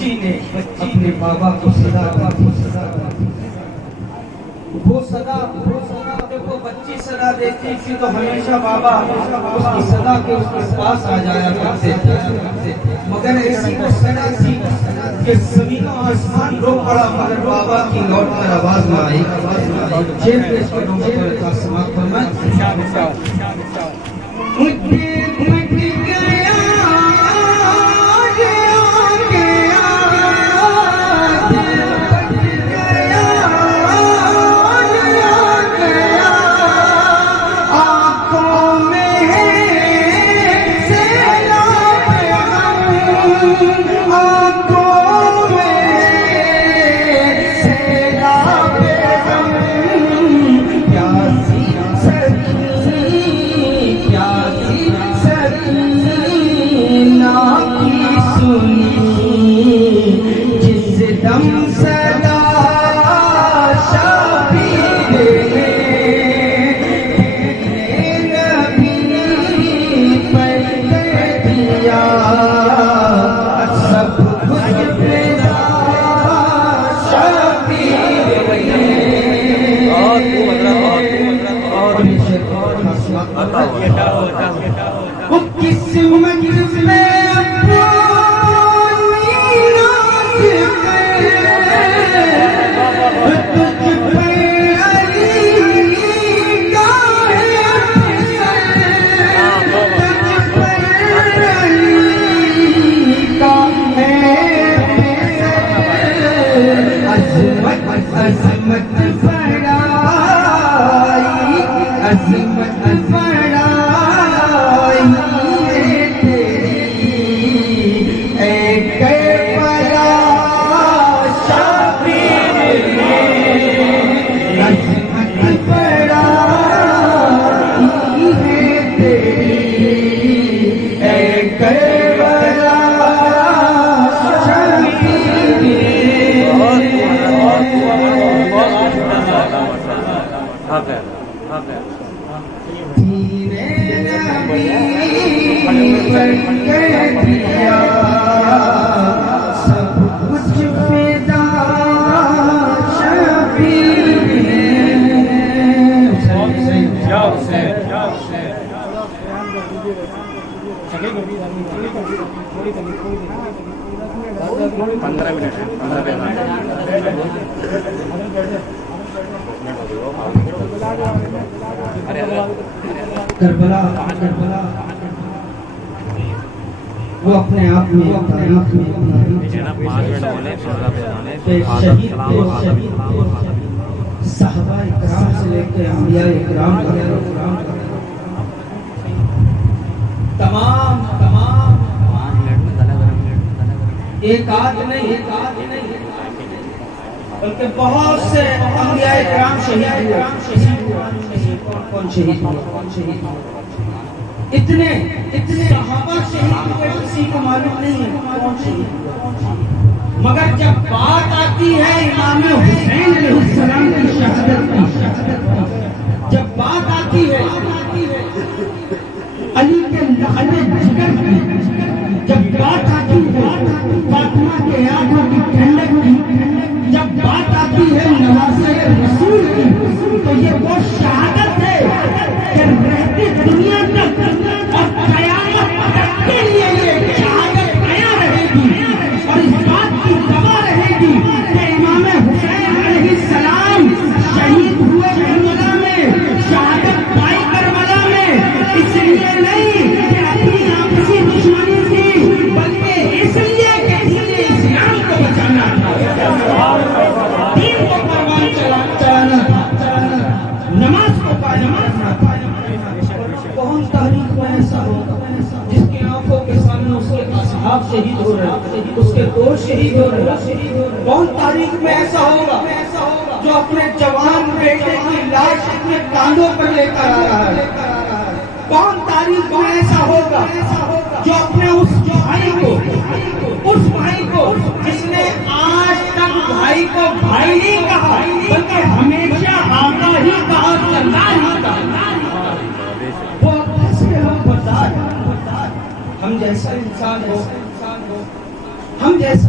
بچی نے اپنے بابا کو صدا دی، وہ صدا جب وہ بچی صدا دیتی تھی تو ہمیشہ بابا اس کی صدا کے اس کے پاس آ جایا کرتے تھے، مگر ایسی وہ صدا تھی کہ زمین و آسمان رو پڑا مگر بابا کی لوٹ کر آواز نہ آئی۔ جیب میں اس کے نوموں پر اتنا سماعت فرمائیں۔ کربلا وہ اپنے آپ میں صحابہ اکرام سے لے کے انبیاء اکرام تمام ایک آدھ نہیں بلکہ بہت سے انبیاء اکرام شہید ہوئے۔ کون شہید ہوئے؟ اتنے صحابہ شہید ہوئے، کسی کو معلوم نہیں ہے کون شہید ہوئے، مگر جب بات آتی ہے امام حسین علیہ السلام کی شہادت کی، جب بات آتی ہے علی کے لعل جگر کی، جب بات آتی ہے فاطمہ کے آنکھوں کی ٹھنڈک کی، جب بات آتی ہے نواسے رسول کی، تو یہ وہ شہادت ہے کہ رہتی دنیا تک اور قیامت تک کے لیے یہ شہادت قائم رہے گی، اور اس بات کی گواہ رہے گی کہ امام حسین علیہ السلام شہید ہوئے کربلا میں، شہادت پائی کربلا میں، اس لیے نہیں کہ اپنی آپسی دشمنی تھی، بلکہ اس لیے کہ دین اسلام کو بچانا تھا، دین کو قربان چلانا تھا، نماز کو قائم رکھنا تھا۔ کون تاریخ میں ایسا ہوگا جس کی آنکھوں کے سامنے اس کے اصحاب شہید ہو رہے، اس کے دوست شہید ہو رہے؟ کون تاریخ میں ایسا ہوگا جو اپنے جوان بیٹے کی لاش اپنے کاندھوں پر لے کر آ رہا ہے؟ کون تاریخ میں ایسا ہوگا جو اپنے اس بھائی کو جس نے آج تک بھائی کو بھائی نہیں کہا بلکہ ہمیشہ آقا ہی کہا، سردار ہی کہا، وہ کیسے ہم بردار ہم جیسا انسان ہو، ہم جیسا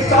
100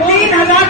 3000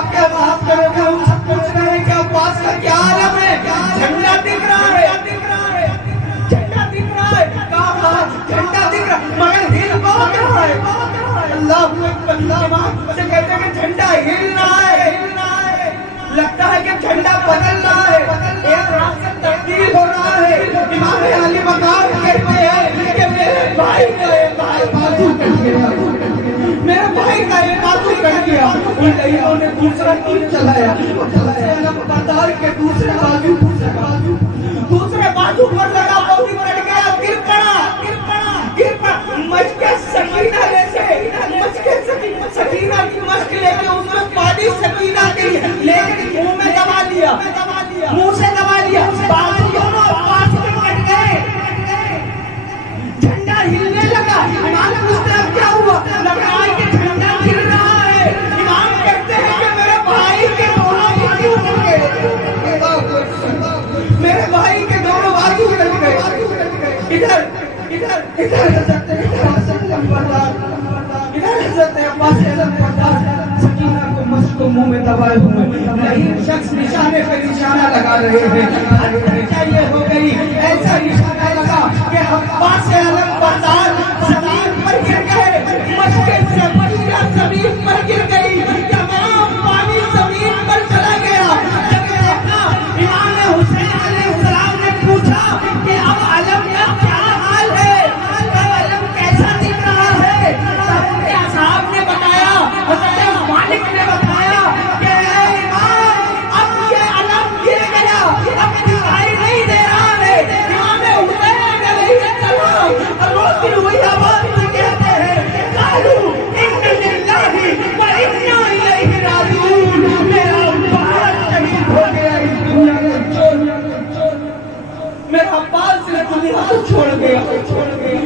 واقعہ وہاں کرے گا، ہم سب پوچھ رہے ہیں کہ عباس کا کیا عالم ہے؟ جھنڈا دکھ رہا ہے، جھنڈا دکھ رہا ہے، کہا جھنڈا دکھ رہا ہے مگر ہل بہت رہا ہے۔ اللہ اکبر، امام سے کہتے ہیں کہ جھنڈا ہل رہا ہے، لگتا ہے کہ جھنڈا بدل رہا ہے، ایک رات سے تبدیل ہو رہا ہے۔ امام علی مقام کہتے ہیں کہ میرے بھائی کا ایک بازو کٹ گیا، میرے بھائی کا ایک بازو کٹ گیا۔ ان لہیوں نے دوسرا تیر چلایا، بتاؤ کہ دوسرے بازو پر لگا، وہ بھی کٹ گیا، گر پڑا۔ مشق سکینہ لے کے، سکینہ کی مشق لے کے اس میں پانی سکینہ کے لیکن منہ میں دبا لیا، منہ سے دبا لیا، بازو دونوں پاس میں کٹ گئے، جھنڈا ہلنے لگا۔ امام پوچھتے ہیں کیا ہوا؟ لگ رہا ہے کہ جھنڈا گر رہا ہے۔ امام کہتے ہیں کہ میرے بھائی کے دونوں بازو کٹ گئے، میرے بھائی کے دونوں بازو کٹ گئے۔ ادھر حضرت عباس سکینہ کو مشق کو منہ میں دبائے ہوئے، نہیں شخص نشانے پہ نشانہ لگا رہے ہیں۔ چاہیے ہو گئی، ایسا نشانہ لگا کہ عباس علم بردار زمین پر گر گئے، مشق سکینہ زمین پر گر گئی، تمام پانی زمین پر چلا گیا۔ جب دیکھا امام حسین علیہ السلام نے پوچھا کہ اب علم کا کیا حال ہے، علم کیسا دکھ رہا ہے؟ سب کے اصحاب نے بتایا، حضرت مالک نے بتایا کہ اے امام اب یہ علم گر گیا، اب دکھائی نہیں دے رہا ہے۔ امام حسین علیہ السلام روتی ہوئی آواز میں کہتے ہیں قالوا ان للہ و انا الیہ راجعون، میرا عباس شہید ہو گیا اس دنیا کو، میرا عباس نے دنیا کو چھوڑ گیا،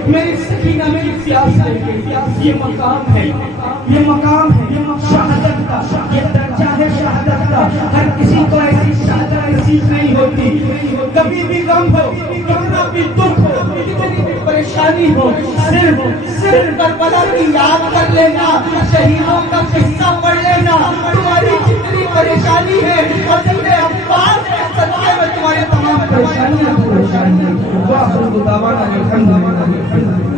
میری سکینہ میری پیاس لے گئی۔ یہ مقام ہے، یہ مقام ہے شہادت کا، یہ درجہ ہے شہادت کا۔ ہر کسی کو ایسی شہادت نصیب نہیں ہوتی۔ کبھی بھی غم ہو، کتنا بھی دکھ ہو، کتنی بھی پریشانی ہو، صرف کربلا کی یاد کر لینا، شہیدوں کا قصہ پڑھ لینا، تمہاری جتنی پریشانی ہے حضرت عباس کے صدقے میں تمہاری تمام پریشانیاں دور ہو جائیں گی۔ واخر دعوانا الحمدللہ۔